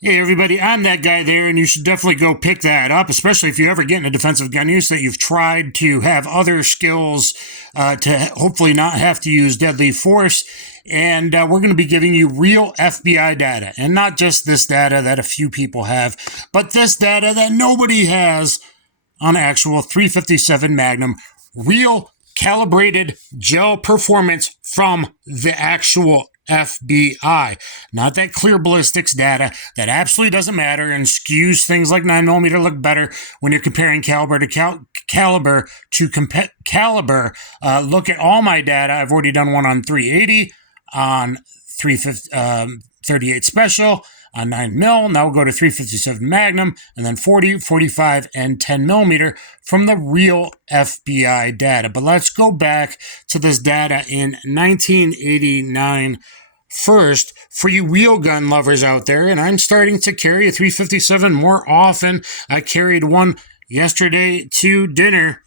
Hey everybody, I'm that guy there, and you should definitely go pick that up, especially if you ever get into defensive gun use, that you've tried to have other skills to hopefully not have to use deadly force. And we're going to be giving you real FBI data, and not just this data that a few people have, but this data that nobody has on actual 357 Magnum, real calibrated gel performance from the actual FBI, not that clear ballistics data that absolutely doesn't matter and skews things like 9mm look better when you're comparing caliber to caliber to caliber. Look at all my data. I've already done one on 380, on 38 special, on 9mm. Now we'll go to 357 Magnum, and then 40, 45, and 10mm from the real FBI data. But let's go back to this data in 1989 first for you real gun lovers out there. And I'm starting to carry a 357 more often. I carried one yesterday to dinner.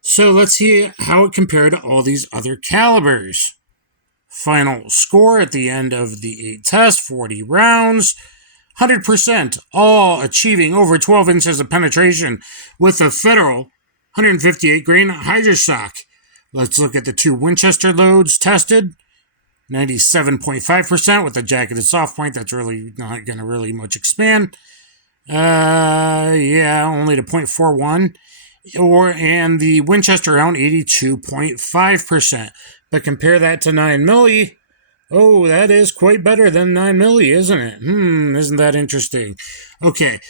So let's see how it compared to all these other calibers. Final score at the end of the 8 test, 40 rounds, 100%, all achieving over 12 inches of penetration with a Federal 158 grain Hydroshock. Let's look at the 2 Winchester loads tested. 97.5% with a jacketed soft point. That's really not going to really much expand. Only to 0.41. And the Winchester round 82.5%. But compare that to 9mm. Oh, that is quite better than 9mm, isn't it? Isn't that interesting? Okay,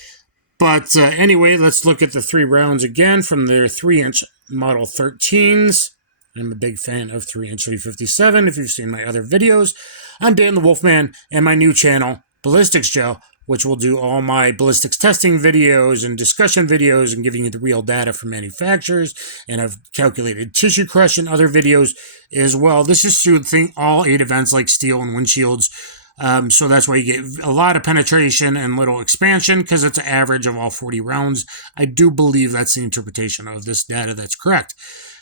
but anyway, let's look at the 3 rounds again from their 3-inch Model 13s. I'm a big fan of 3-inch 357. If you've seen my other videos, I'm Dan the Wolfman, and my new channel, Ballistics Gel, which will do all my ballistics testing videos and discussion videos and giving you the real data from manufacturers. And I've calculated tissue crush and other videos as well. This is through all 8 events like steel and windshields. So that's why you get a lot of penetration and little expansion, because it's an average of all 40 rounds. I do believe that's the interpretation of this data that's correct.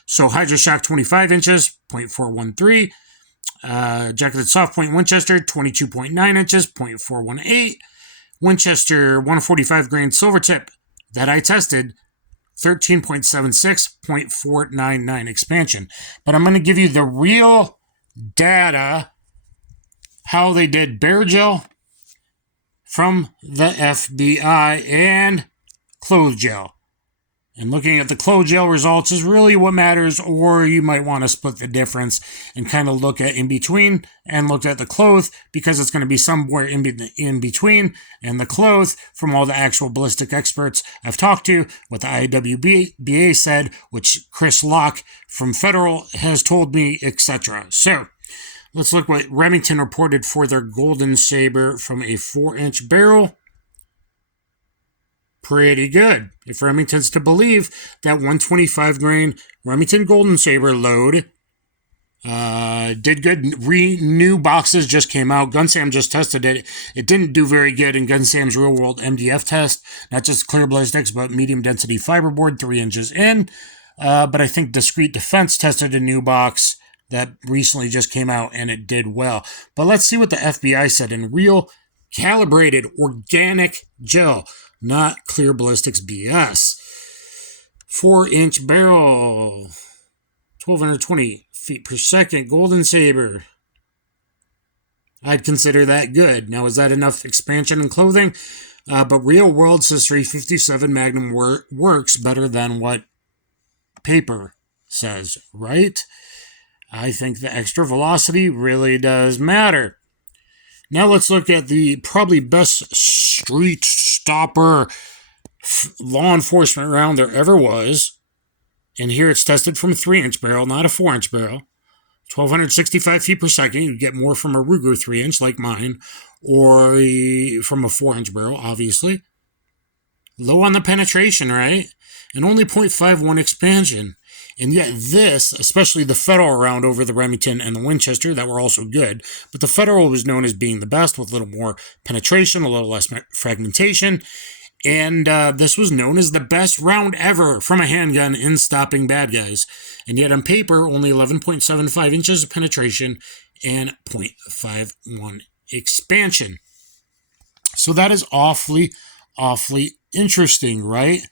So Hydroshock 25 inches, 0.413. Jacketed soft point Winchester, 22.9 inches, 0.418. Winchester 145 grain Silvertip that I tested, 13.76, 0.499 expansion. But I'm going to give you the real data, how they did bear gel from the FBI and clothes gel. And looking at the clothes gel results is really what matters, or you might want to split the difference and kind of look at in between and look at the cloth, because it's going to be somewhere in between. And the cloth, from all the actual ballistic experts I've talked to, what the IWBA said, which Chris Locke from Federal has told me, etc. So let's look what Remington reported for their Golden Saber from a 4-inch barrel. Pretty good. If Remington's to believe, that 125 grain Remington Golden Saber load did good. New boxes just came out. Gun Sam just tested it. It didn't do very good in Gun Sam's real world MDF test. Not just clear ballistics, but medium density fiberboard, 3 inches in. But I think Discreet Defense tested a new box that recently just came out, and it did well. But let's see what the FBI said in real calibrated organic gel. Not clear ballistics BS. 4-inch barrel, 1,220 feet per second, Golden Saber. I'd consider that good. Now, is that enough expansion and clothing? But real world says 357 Magnum works better than what paper says, right? I think the extra velocity really does matter. Now let's look at the probably best street stopper law enforcement round there ever was. And here it's tested from a 3-inch barrel, not a 4-inch barrel. 1,265 feet per second. You get more from a Ruger 3-inch like mine, or from a 4-inch barrel, obviously. Low on the penetration, right? And only 0.51 expansion. And yet this, especially the Federal round over the Remington and the Winchester, that were also good, but the Federal was known as being the best with a little more penetration, a little less fragmentation, and this was known as the best round ever from a handgun in stopping bad guys. And yet on paper, only 11.75 inches of penetration and 0.51 expansion. So that is awfully, awfully interesting, right?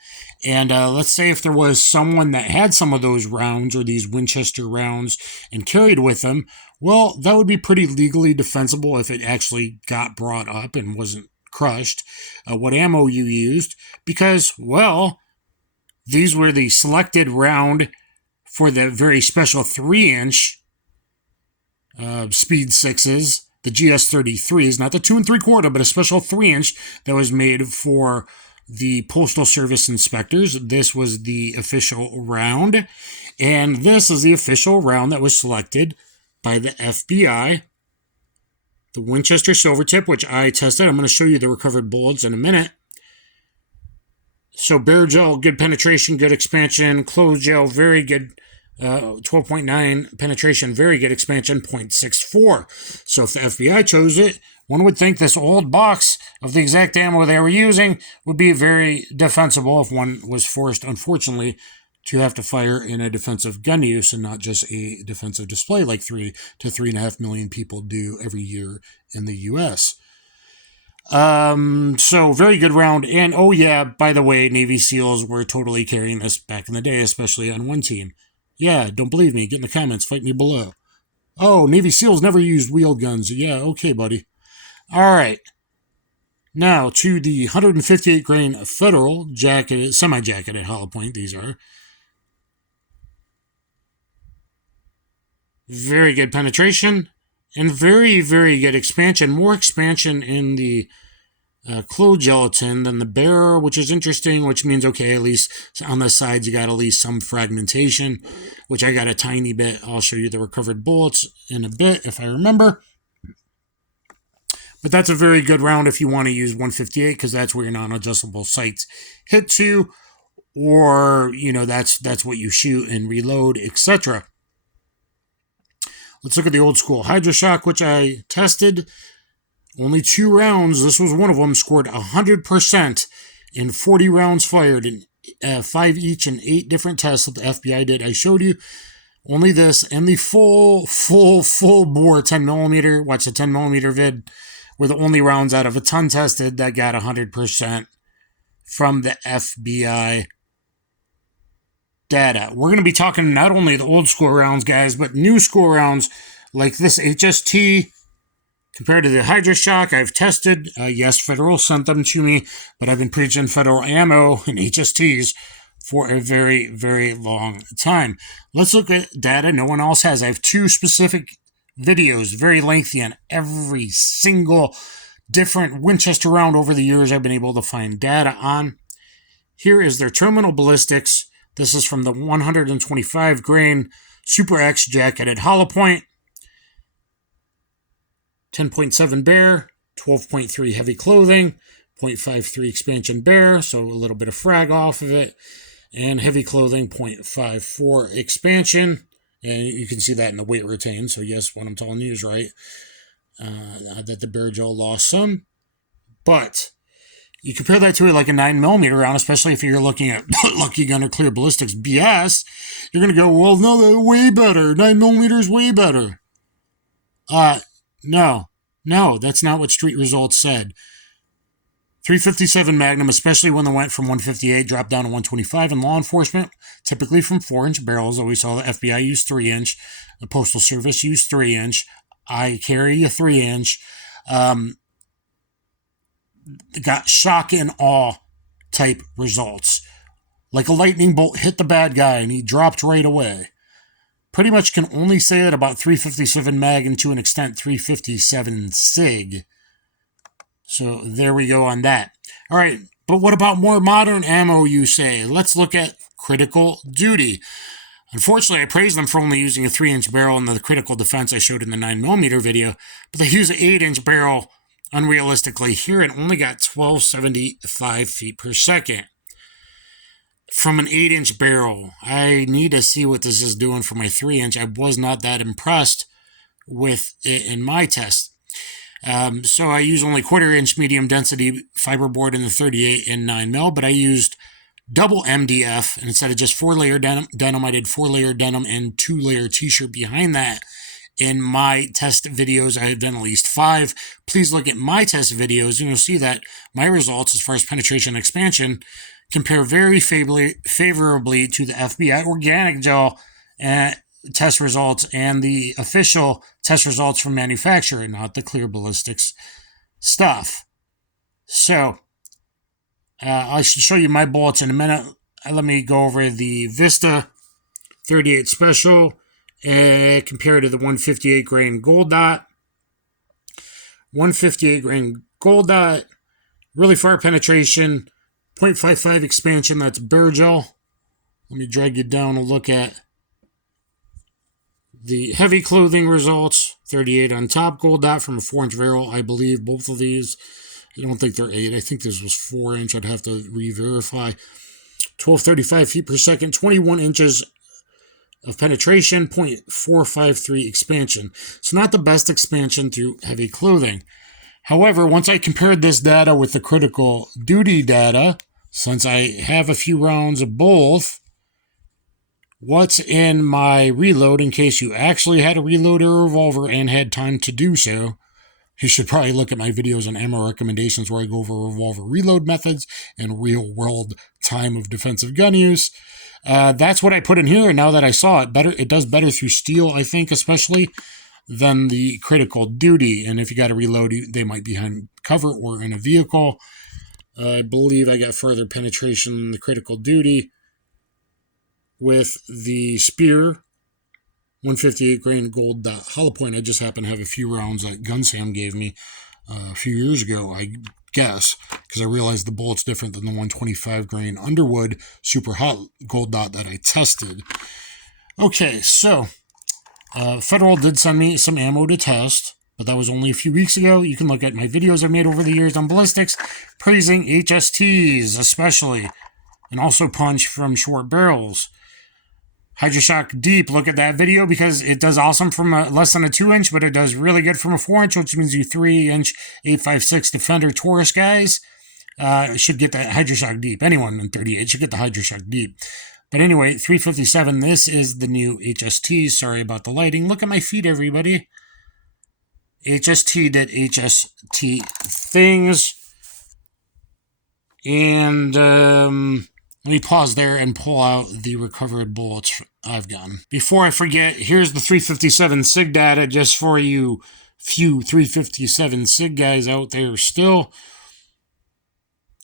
And let's say if there was someone that had some of those rounds or these Winchester rounds and carried with them, well, that would be pretty legally defensible if it actually got brought up and wasn't crushed, what ammo you used, because, well, these were the selected round for the very special 3-inch Speed 6s, the GS33s, not the 2 3/4, but a special 3-inch that was made for the Postal Service inspectors. This was the official round, and this is the official round that was selected by the FBI. The Winchester Silvertip, which I tested. I'm going to show you the recovered bullets in a minute. So bare gel, good penetration, good expansion. Closed gel, very good. 12.9 penetration, very good expansion, 0.64. So if the FBI chose it, one would think this old box of the exact ammo they were using would be very defensible if one was forced, unfortunately, to have to fire in a defensive gun use and not just a defensive display like 3 to 3.5 million people do every year in the U.S. So very good round. And oh yeah, by the way, Navy SEALs were totally carrying this back in the day, especially on one team. Yeah, don't believe me? Get in the comments. Fight me below. Oh, Navy SEALs never used wheeled guns. Yeah, okay, buddy. All right. Now to the 158 grain Federal jacketed, semi-jacketed hollow point. These are very good penetration and very, very good expansion. More expansion in the closed gelatin than the bearer, which is interesting, which means, okay, at least on the sides you got at least some fragmentation, which I got a tiny bit. I'll show you the recovered bullets in a bit if I remember. But that's a very good round if you want to use 158, because that's where your non-adjustable sights hit to, or, you know, that's what you shoot and reload, etc. Let's look at the old school Hydra-Shock, which I tested. Only 2 rounds. This was one of them. Scored 100% in 40 rounds fired, in 5 each in 8 different tests that the FBI did. I showed you only this and the full bore 10mm. Watch the 10mm vid. Were the only rounds out of a ton tested that got 100% from the FBI data. We're going to be talking not only the old school rounds, guys, but new school rounds like this HST. Compared to the Hydra-Shock, I've tested. Yes, Federal sent them to me, but I've been preaching Federal ammo and HSTs for a very, very long time. Let's look at data no one else has. I have 2 specific videos, very lengthy, on every single different Winchester round over the years I've been able to find data on. Here is their terminal ballistics. This is from the 125 grain Super X jacketed hollow point. 10.7 bear, 12.3 heavy clothing, 0.53 expansion bear, so a little bit of frag off of it, and heavy clothing, 0.54 expansion, and you can see that in the weight retain, so yes, what I'm telling you is right, that the bear gel lost some, but you compare that to like a 9mm round, especially if you're looking at Lucky Gunner Clear Ballistics BS, you're going to go, well, no, they're way better, 9mm is way better. No, that's not what Street Results said. 357 Magnum, especially when they went from 158, dropped down to 125 in law enforcement, typically from 4-inch barrels. Always saw the FBI use 3-inch, the Postal Service use 3-inch. I carry a 3-inch. Got shock and awe type results. Like a lightning bolt hit the bad guy and he dropped right away. Pretty much can only say that about 357 mag and to an extent 357 SIG. So there we go on that. All right, but what about more modern ammo, you say? Let's look at critical duty. Unfortunately, I praised them for only using a 3-inch barrel in the critical defense I showed in the 9mm video, but they use an 8-inch barrel unrealistically here and only got 1275 feet per second. From an 8-inch barrel. I need to see what this is doing for my 3-inch. I was not that impressed with it in my test. So I use only 1/4-inch medium density fiberboard in the 38 and 9mm, but I used double MDF, and instead of just 4-layer denim, I did 4-layer denim and 2-layer t-shirt behind that in my test videos. I have done at least 5. Please look at my test videos and you'll see that my results as far as penetration and expansion compare very favorably to the FBI organic gel test results and the official test results from manufacturer, not the clear ballistics stuff. So, I should show you my bullets in a minute. Let me go over the Vista 38 Special compared to the 158 grain Gold Dot. 158 grain Gold Dot, really far penetration, 0.55 expansion, that's bare gel. Let me drag you down and look at the heavy clothing results. 38 on top, Gold Dot from a 4-inch barrel, I believe, both of these. I don't think they're 8. I think this was 4-inch. I'd have to re-verify. 1235 feet per second, 21 inches of penetration, 0.453 expansion. So not the best expansion through heavy clothing. However, once I compared this data with the critical duty data, since I have a few rounds of both, what's in my reload, in case you actually had to reload a revolver and had time to do so, you should probably look at my videos on ammo recommendations where I go over revolver reload methods and real-world time of defensive gun use. That's what I put in here, and now that I saw it, it does better through steel, I think, especially, than the critical duty. And if you got to reload, they might be behind cover or in a vehicle. I believe I got further penetration than the critical duty with the Spear 158 grain Gold Dot hollow point. I just happen to have a few rounds that Gun Sam gave me a few years ago, I guess, because I realized the bullet's different than the 125 grain Underwood super hot Gold Dot that I tested. Okay, so Federal did send me some ammo to test, but that was only a few weeks ago. You can look at my videos I've made over the years on ballistics, praising HSTs especially, and also punch from short barrels. HydroShock Deep, look at that video because it does awesome from less than a 2-inch, but it does really good from a 4-inch, which means you 3-inch 8.56 Defender Taurus guys should get that HydroShock Deep. Anyone in 38 should get the HydroShock Deep. But anyway, 357, this is the new HST. Sorry about the lighting. Look at my feet, everybody. HST did HST things. And let me pause there and pull out the recovered bullets I've gotten. Before I forget, here's the 357 SIG data just for you few 357 SIG guys out there still.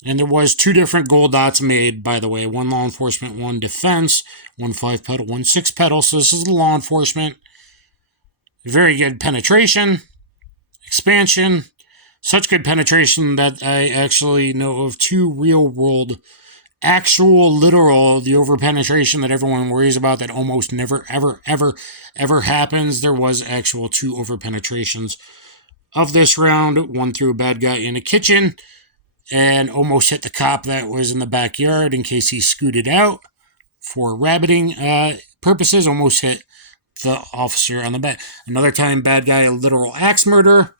And there was 2 different Gold Dots made, by the way. 1 law enforcement, 1 defense, 1 5-pedal, 1 6-pedal. So this is the law enforcement. Very good penetration, expansion. Such good penetration that I actually know of 2 real-world actual literal, the over-penetration that everyone worries about that almost never, ever happens. There was actual 2 over-penetrations of this round. 1 through a bad guy in a kitchen and almost hit the cop that was in the backyard in case he scooted out for rabbiting purposes. Almost hit the officer on the back. Another time, bad guy, a literal axe murder.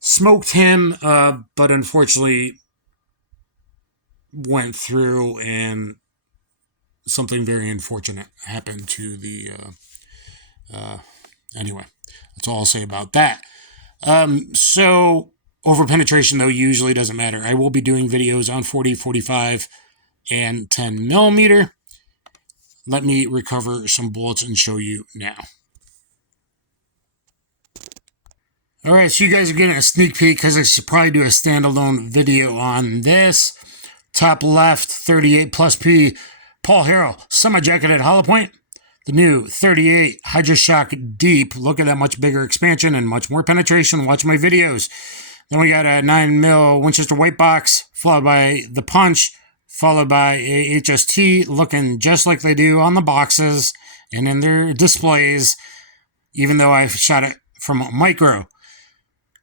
Smoked him, but unfortunately went through and something very unfortunate happened to the anyway, that's all I'll say about that. So over penetration though usually doesn't matter. I will be doing videos on 40, 45 and 10 millimeter. Let me recover some bullets and show you now. Alright, so you guys are getting a sneak peek because I should probably do a standalone video on this. Top left, 38 plus P, Paul Harrell, semi-jacketed hollow point. The new 38 HydroShock Deep. Look at that much bigger expansion and much more penetration. Watch my videos. Then we got a 9mm Winchester white box, followed by the punch, followed by a HST, looking just like they do on the boxes and in their displays, even though I shot it from a micro.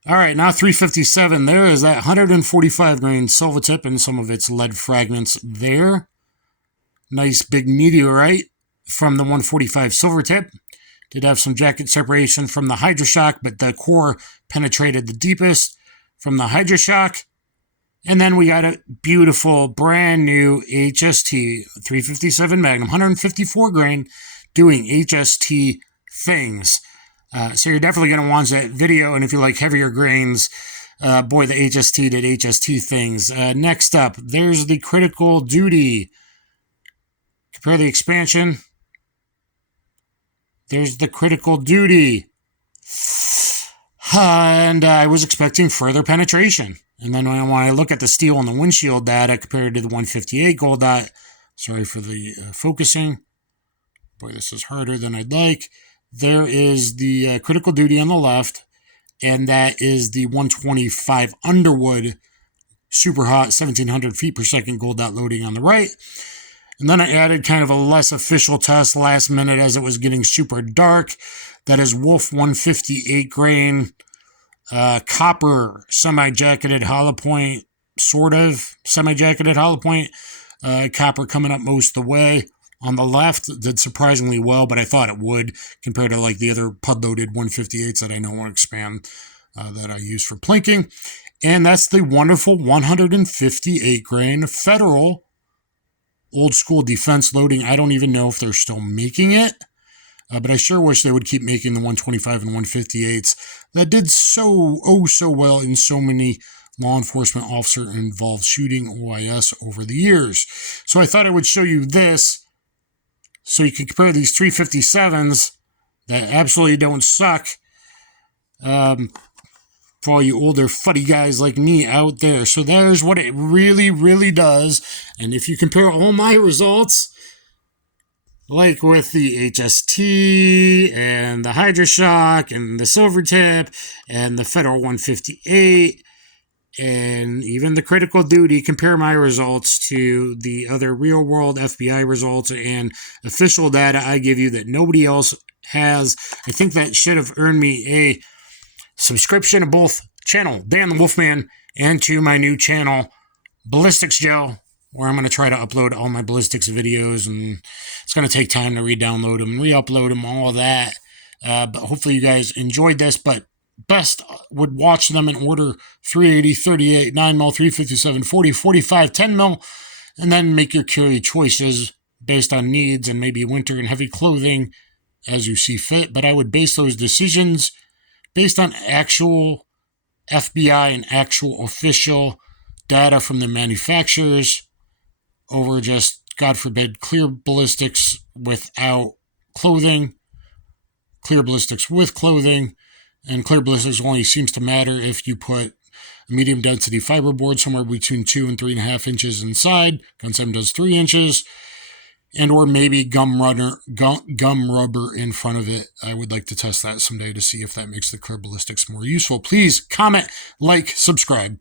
All right, now 357. There is that 145 grain Silvertip and some of its lead fragments there. Nice big meteorite from the 145 Silvertip. Did have some jacket separation from the HydroShock, but the core penetrated the deepest from the HydroShock. And then we got a beautiful brand new HST 357 Magnum, 154 grain, doing HST things. So you're definitely going to want that video, and if you like heavier grains, boy, the HST did HST things. Next up, there's the critical duty. Compare the expansion. There's the critical duty. And I was expecting further penetration. And then when I look at the steel and the windshield data compared to the 158 gold dot, sorry for the focusing. Boy, this is harder than I'd like. There is the critical duty on the left, and that is the 125 Underwood super hot 1700 feet per second gold dot loading on the right. And then I added kind of a less official test last minute as it was getting super dark. That is Wolf 158 grain copper semi-jacketed hollow point, sort of semi-jacketed hollow point. Copper coming up most of the way. On the left, did surprisingly well, but I thought it would compared to like the other pud-loaded 158s that I know won't expand that I use for plinking. And that's the wonderful 158 grain Federal old school defense loading. I don't even know if they're still making it, but I sure wish they would keep making the 125 and 158s that did so well in so many law enforcement officer involved shooting OIS over the years. So I thought I would show you this so you can compare these 357s that absolutely don't suck for all you older fuddy guys like me out there. So there's what it really does. And if you compare all my results, like with the HST and the HydroShock and the Silvertip and the Federal 158 and even the critical duty, compare my results to the other real world FBI results and official data I give you that nobody else has. I think that should have earned me a subscription to both channel Dan the Wolfman and to my new channel Ballistics Gel, where I'm going to try to upload all my ballistics videos, and it's going to take time to re-download them, re-upload them, all of that. But hopefully you guys enjoyed this, but best would watch them in order: 380, 38, 9mm, 357, 40, 45, 10mm, and then make your carry choices based on needs and maybe winter and heavy clothing as you see fit. But I would base those decisions based on actual FBI and actual official data from the manufacturers over just, God forbid, clear ballistics without clothing, clear ballistics with clothing, and clear ballistics only seems to matter if you put a medium density fiber board somewhere between 2 and 3.5 inches inside. Gun 7 does 3 inches. And or maybe gum rubber in front of it. I would like to test that someday to see if that makes the clear ballistics more useful. Please comment, like, subscribe.